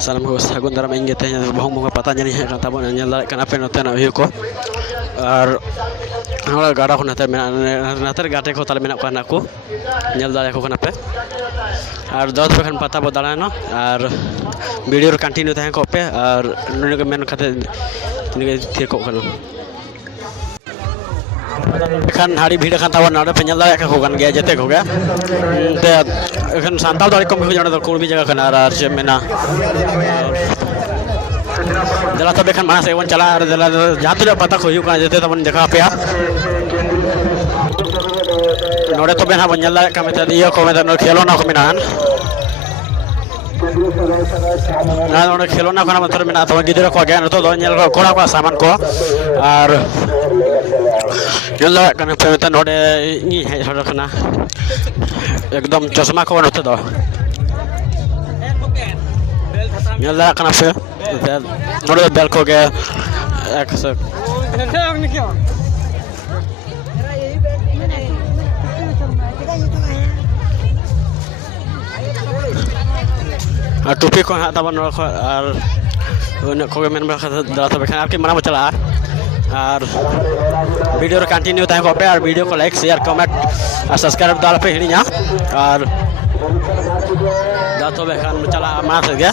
Salam ko sagun daram inge teh bahong bunga pata nyani he kata bon nyal dare kana pe note na hiu ko ar hora gada ko nate nater gate ko tale menak ko anakku nyal dare ko kana pe ar dot bekan pata bo dalano ar video continue teh ko pe ar nune men kate ni thir ko kanu kan hari video kan tawan nade penyal dare ko kan ge jete ko ga te kan santal dare ko ko jana ko bi jaga kana ar je mena dala to bekan mana sewan chala ar dala jatu da pata ko yu kan jete tawan jaga pe node to ben ha penyal dare ka meta dia ko meta no khelo na ko minan na node khelo na kana matar mina to gidira ko ga no to do nyal ko ko saman ko ar Yalla kan pemeta node ni hai hora kana ekdom chosma ko note do yalla kana pe node bel ko ge ek se टोपी को हाथ तब और खोगे main दला तब आपके मना चला और वीडियो कंटिन्यू तक पे और वीडियो को लाइक शेयर कमेंट और सब्सक्राइब दाल पे हिड़िया और दा तो बेखान चला मास गया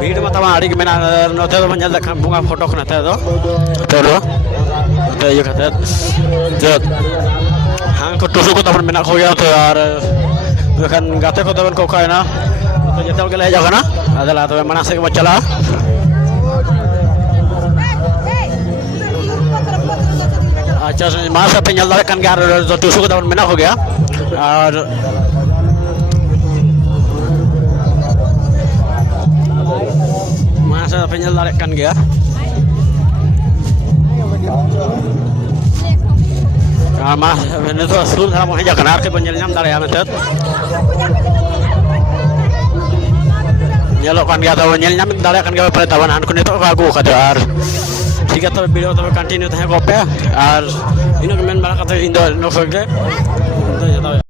भीड़ में तब आड़ी मेना नोते तो मंजल देखा बुंगा फोटो को नते तो ये कहते जो हाँ को टुसु को तब मेना हो गया तो यार kan gate ko taban ko kaina to jetal gele jaga na adala to mana se machala acha se masa penyal dare kan gar to tusu ko taban mena ho gaya और masa penyal dare kan gaya mas ini tuh sul sama aja kan arke penyelnya ntar ya metet nyelok kan gak tahu penyelnya ntar kan gak pada tawan anku itu aku kata ar jika tuh video tuh continue tanya kopi ar ini kemen malah kata Indo Novage itu ya tahu ya